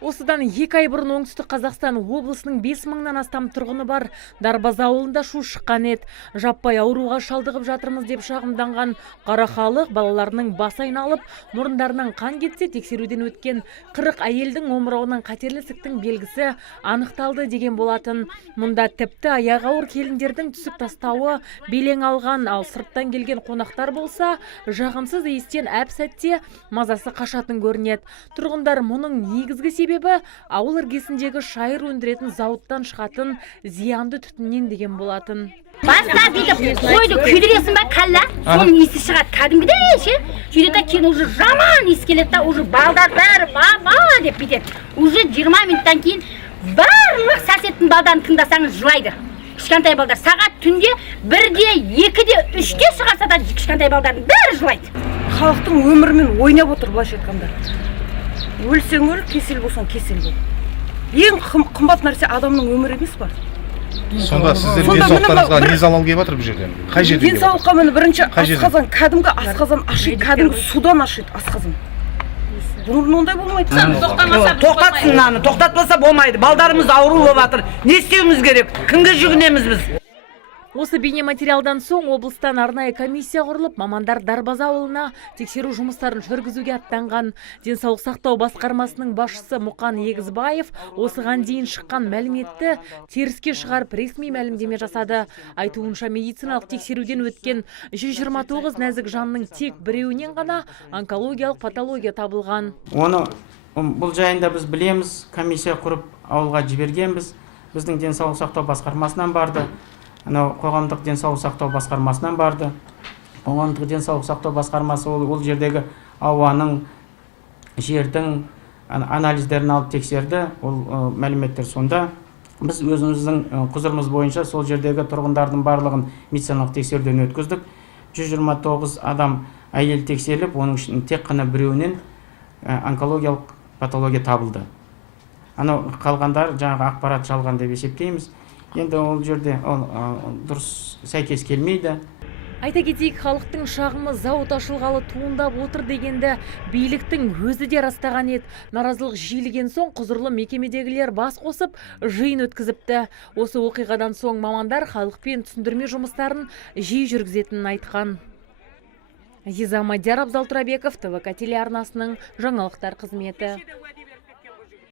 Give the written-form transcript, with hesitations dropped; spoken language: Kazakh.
Осыдан 2 ай бұрын оңтүстік Қазақстан облысының 5 мыңнан астам тұрғыны бар Дарбаза ауылында шу шыққан еді. Жаппай ауруға шалдығып жатырмыз деп шағымданған қара халық балаларының бас айналып, мұрындарынан қан кетсе, тексеруден өткен 40 әйелдің омырауынан қатерлі ісіктің белгісі анықталды деген болатын. Мұнда тіпті аяғы ауыр келіндердің түсік тастауы белең алған, ал сырттан келген қонақтар болса, жағымсыз иістен әп сәтте мазасы қашатын көрінеді. Тұрғындар мұның негізгі себебі ауыл іргесіндегі шайыр өндіретін зауыттан шығатын зиянды түтіннен деген болатын. Баста бүйтіп қойды күйдіресің ба қалла, соның иісі шығады кәдімгідей ше. Сөйтеді кейін уже жаман иіс келеді да, уже балдар бәрі мама деп бүйтеді. Уже 20 минуттан кейін барлық соседтің балдарын тыңдасаңыз жылайды. Кішкентай балдар сағат түнде 1-де, 2-де, 3-де шығарса да кішкентай балдардың бәрі жылайды. Халықтың өмірімен ойнап отыр былайша айтқанда. Өлсең өл, кесел болсаң кесел бол. Ең қымбат нәрсе адамның өмірі емес па? Сонда сіздер денсаулықтарыңызға не залал келіп жатыр бұл жерден? Қай жерден? Денсаулыққа міне бірінші асқазан, кәдімгі асқазан ашиды, кәдімгі судан ашиды асқазан. Бұрын ондай болмайды. Тоқтатсын мынаны, тоқтатпаса болмайды. Балдарымыз ауру болып жатыр. Не істеуіміз керек? Кімге жүгінеміз біз? Осы бейнематериалдан соң облыстан арнайы комиссия құрылып, мамандар Дарбаза ауылына тексеру жұмыстарын жүргізуге аттанған. Денсаулық сақтау басқармасының басшысы Мұқан Егізбаев осыған дейін шыққан мәліметті теріске шығарып ресми мәлімдеме жасады. Айтуынша медициналық тексеруден өткен 129 нәзік жанның тек біреуінен ғана онкологиялық патология табылған. Оны бұл жайында біз білеміз, комиссия құрып ауылға жібергенбіз. Біздің денсаулық сақтау басқармасынан барды. Қоғамдық денсаулық сақтау басқармасынан барды. Қоғамдық денсаулық сақтау басқармасы ол жердегі ауаның, жердің анализдерін алып тексерді. Ол мәліметтер сонда. Біз өзіміздің құзырымыз бойынша сол жердегі тұрғындардың барлығын медициналық тексеруден өткіздік. 129 адам әйел тексеріліп, оның ішінде тек қана біреуінен онкологиялық патология табылды. Қалғандар жаңағы ақпарат жалған деп есептейміз. Енді ол жерде дұрыс сәйкес келмейді. Айта кетейік, халықтың шағымы зауыт ашылғалы туындап отыр дегенді биліктің өзі де растаған еді. Наразылық жиілеген соң құзырлы мекемедегілер бас қосып, жиын өткізіпті. Осы оқиғадан соң мамандар халықпен түсіндірме жұмыстарын жиі жүргізетінін айтқан. Азиза Мадияр, Абзал Тұрабеков, ТВК телеарнасының жаңалықтар қызметі.